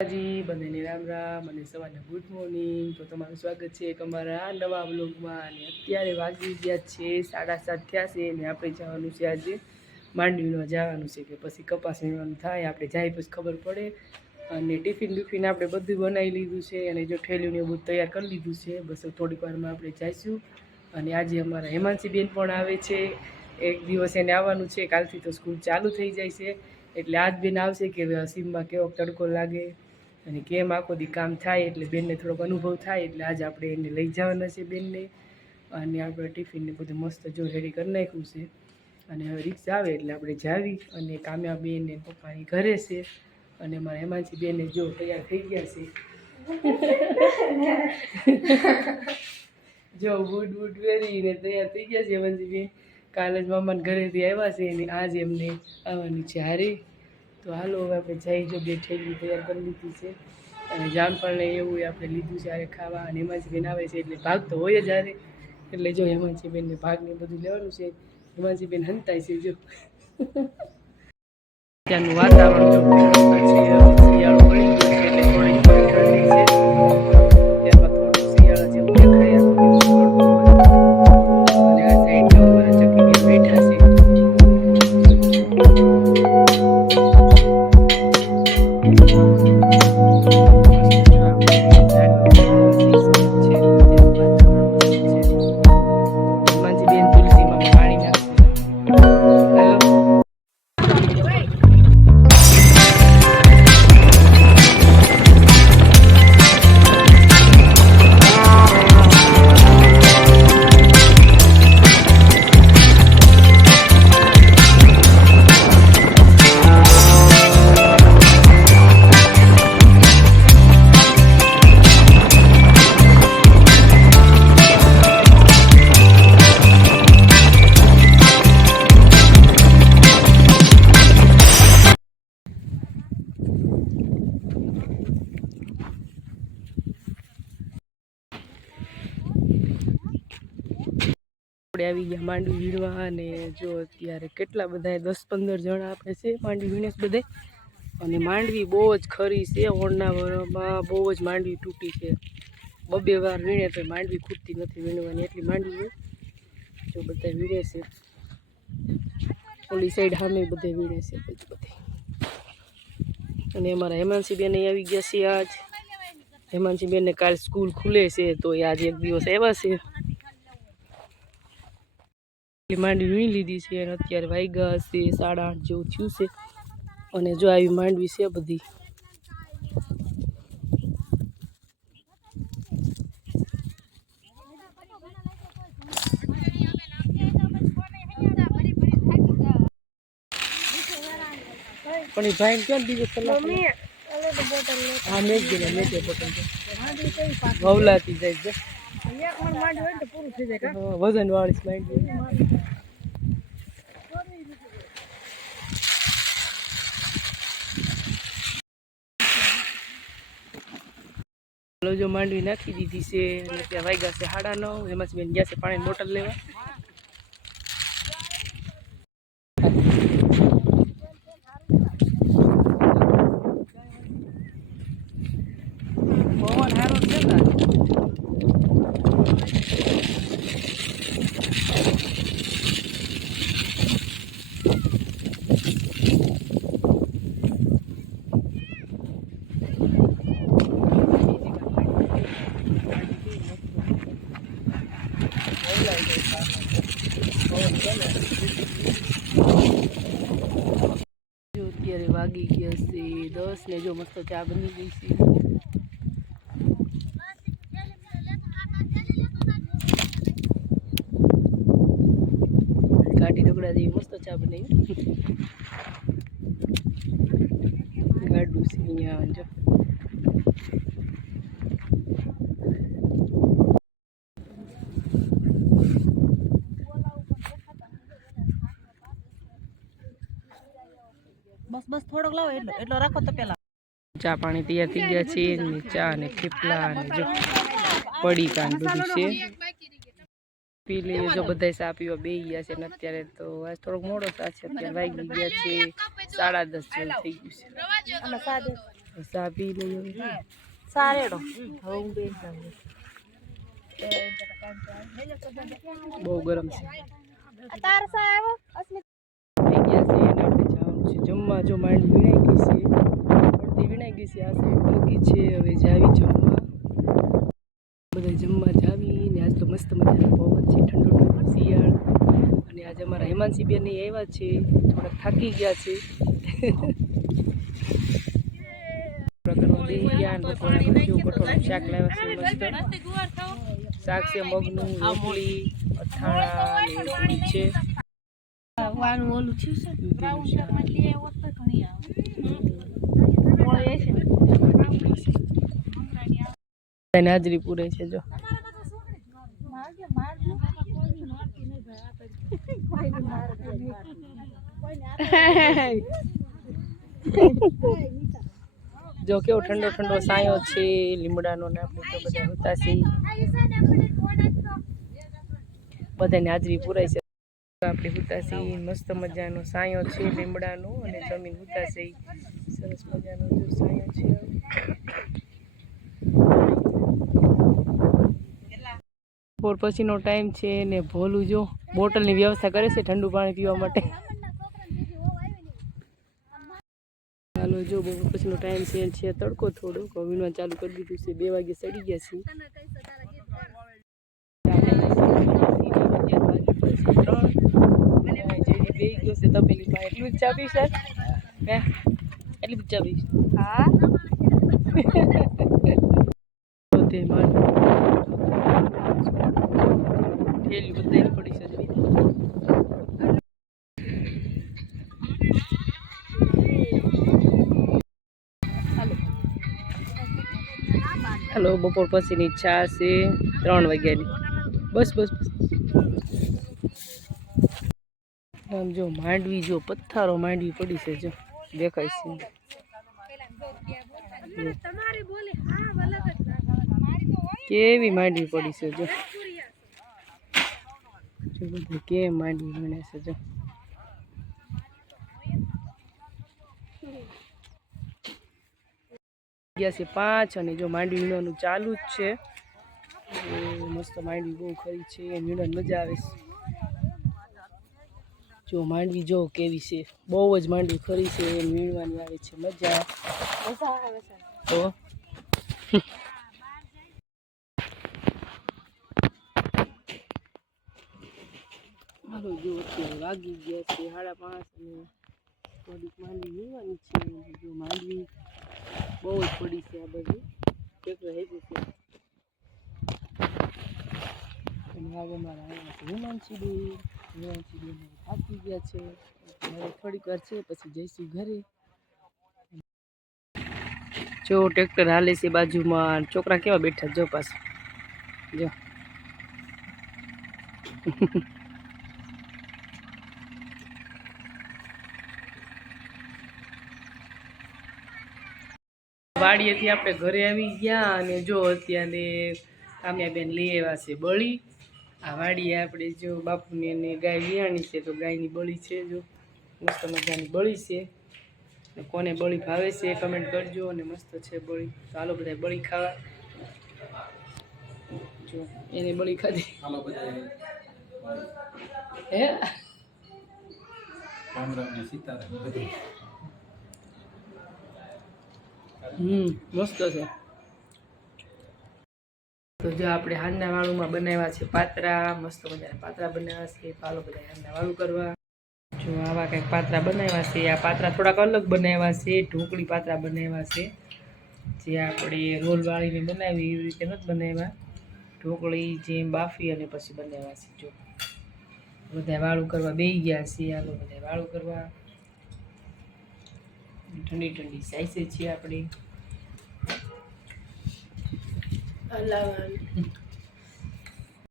જી બંનેને રામ રામ અને સવારના ગુડ મોર્નિંગ. તો તમારું સ્વાગત છે એક અમારા નવા બ્લોગમાં અને અત્યારે વાગી ગયા છે, સાડા સાત થયા છે અને આપણે જવાનું છે આજે માંડવીમાં જવાનું છે કે પછી કપાસ વીણવાનું થાય, આપણે જાય પછી ખબર પડે. અને ટિફિન બિફિન આપણે બધું બનાવી લીધું છે અને જો ઠેલ્યું ને એવું તૈયાર કરી લીધું છે, બસ હવે થોડીક વારમાં આપણે જઈશું. અને આજે અમારા હેમાંશીબેન પણ આવે છે. એક દિવસ એને આવવાનું છે, કાલથી તો સ્કૂલ ચાલુ થઈ જાય છે. એટલે આજ બેન આવશે કે સીમમાં કેવો તડકો લાગે. અને કેમ આખો દી કામ થાય એટલે બેનને થોડોક અનુભવ થાય એટલે આજે આપણે એને લઈ જવાના છે બેનને. અને આપણે ટિફિનને બધું મસ્ત જો રેડી કરી નાખ્યું છે. અને હવે રિક્ષા આવે એટલે આપણે જાવી અને કામ્યા બેન ને પપ્પાની ઘરે છે. અને મારા એમાંથી બેને જો તૈયાર થઈ ગયા છે. જો બૂટ બૂટ પહેરીને તૈયાર થઈ ગયા છે હેમાંસી બેન. કાલે જ મામાના ઘરેથી આવ્યા છે અને આજે એમને આવવાની છે હારે. તો હાલો હવે આપણે જઈ જો બે ઠેલી તૈયાર કરી લીધી છે. અને જામફળ ને એવું આપણે લીધું છે અરે ખાવા. અને હેમાંસી બેન આવે છે એટલે ભાગ તો હોય જ હારે. એટલે જો હેમાંસી બેનને ભાગ ને બધું લેવાનું છે. હેમાંસી બેન હંતાય છે જો. ત્યાંનું વાતાવરણ આવી ગયા માંડવી વીણવા અને જો અત્યારે કેટલા બધા દસ પંદર જણા આપણે છે માંડવી વીણે બધે. અને માંડવી બહુ જ ખરી છે ઓળના વરમાં બહુ જ માંડવી તૂટી છે. બબે વાર વીણે તો માંડવી ખૂટતી નથી વીણવાની, એટલી માંડવી જો બધા વીણે છે. ઓલી સાઈડ સામે બધે વીણે છે બધું બધે. અને અમારા હેમાંસી બેન અહીં આવી ગયા છે આજ. હેમાંસી બેનને કાલ સ્કૂલ ખુલે છે, તો એ આજે એક દિવસ આવ્યા છે. માંડવી વીણી લીધી છે અને અત્યારે વાગ્યા છે સાડા આઠ જેવું થયું છે. અને જો આવી માંડવી છે બધી. પણ એ ભાઈ ક્યાં બીજો કલાક? હા મેં જ ગયેલા મેં બોટલ ભવલાતી જાય છે વજન વાળી હાલો, જો માંડવી નાખી દીધી છે, અને ત્યાં વાગ્યા છે સાડા નવ. બેન ગયા છે પાણી બોટલ લેવા પવન સારો છે ને જો અત્યારે વાગી ગયા છે દસ ને જો મસ્ત ચા બની ગઈ છે ગાડી ઢગડા જેવી મસ્ત ચા બનાવી ગાડું છે અહીંયા જો બસ બસ થોડોક લાવો એટલો એટલો રાખો તો પેલા. ચા પાણી તૈયાર થઈ ગયા છે ને ચા ને થેપલા ને જો પડી કાન બધું છે. પી લઈએ જો બધા ચા પીવા બે ગયા છે ને અત્યારે તો આજ થોડોક મોડો ચા છે અત્યારે વાગી ગયા છે સાડા દસ જેવું થઈ ગયું છે. ચા પી લઈએ સારેડો હવે બહુ ગરમ છે. તાર સા આવ્યો અસ્મિત થઈ ગયા છે અને આપણે જવાનું છે. જમવા જો માંડ વિણાઈ ગઈ છે. અડધી વીણાઈ ગઈ છે. આ સાઈડ મૂકી છે. હવે જાવી જમવા. બધા જમવા જાવી ને આજ તો મસ્ત મજાનો પવન છે. ઠંડો ઠંડો શિયાળ. અને આજે અમારા હેમાંસી બેન આવ્યા છે. થોડાક થાકી ગયા છે. બેસી ગયા શાક લાવ્યા છે મસ્ત. શાક મગનું, રોટલી, અથાણા છે. વાનું ઓલું છે દૂધીનું શાક. લઈ આવ્યો તો ઘણી આવે. હાજરી પૂરે છે. જો. જો કેવો ઠંડો ઠંડો સાયો છે લીમડાનો ને આપણે તો બધા હોતા બધાની હાજરી પૂરાય છે. આપણે હોતા મસ્ત મજાનો સાયો છે, લીમડાનો અને જમીન હોતા સરસ મજાનો જો સાયો છે. બપોર પછીનો ટાઈમ છે ને ભોલું જો બોટલની વ્યવસ્થા કરે છે ઠંડુ પાણી પીવા માટે. ચાલો જો બપોર પછીનો ટાઈમ છે છે તડકો થોડો. વીણવા ચાલુ કરી દીધું છે, બે વાગે સડી ગયા છે બે ગયો છે તપેલી માં એટલું જ ચાપી છે. હે એટલી જ ચાપી હા? તે માર પડી છે જોઈ. બપોર પછીની ઈચ્છા છે ત્રણ વાગ્યાની. બસ બસ બસ. આમ જો માંડવી, જો પથ્થારો માંડવી પડી છે, જો દેખાય છે. કેવી માંડવી પડી છે, જો. જો કેમ માંડવી બને છે, જો. ગયા છે પાંચ અને જો માંડવી વીણવાનું ચાલુ જ છે. મસ્ત માંડવી બહુ ખરી છે એમ વીણવાની મજા આવે છે. જો માંડવી જો કેવી છે? બહુ જ માંડવી ખરી છે વીણવાની આવે છે. મજા. તો હાલો, જો વાગી ગયા છે સાડા પાંચ થોડીક માંડવી વીણવાની છે. જો માંડવી બહુ જ પડી છે આ બધું કેટલો હેવી છે. અમારા આવ્યા છે હિમાંશી થાકી ગયા છે હવે થોડીક વાર છે પછી જઈશું ઘરે જો, ટ્રેક્ટર હાલે છે બાજુમાં. છોકરા કેવા બેઠા જો પાછું. જો. વાડીએથી આપણે ઘરે આવી ગયા અને જો અત્યારે કામ્યાબેન લઈ આવ્યા છે બળી. આ વાડીએ આપણે જો બાપુની અને ગાય વિયાણી છે તો ગાયની બળી છે જો. મસ્ત મજાની બળી છે. કોને બળી ભાવે છે કમેન્ટ કરજો અને મસ્ત છે બળી. તો હાલો બધા બળી ખાવા. જો એને બળી ખાધી. હે? હમ મસ્ત છે. તો જો આપણે હાંડના વાળુમાં બનાવ્યા છે પાત્રા, મસ્ત મજાના પાત્રા બનાવ્યા છે, પાલો બધા હાંડના વાળું કરવા. જો આવા કંઈક પાત્રા બનાવ્યા છે, આ પાત્રા થોડાક અલગ બનાવ્યા છે, ઢોકળી પાત્રા બનાવ્યા છે. જે આપણે રોલ વાળીને બનાવી એવી રીતે નથી બનાવ્યા. ઢોકળી, જેમ બાફી અને પછી બનાવ્યા છે, જો. બધા વાળું કરવા બેસી ગયા છે આલો બધા વાળું કરવા. ઠંડી ઠંડી સાઈસે છે આપણી. Alone.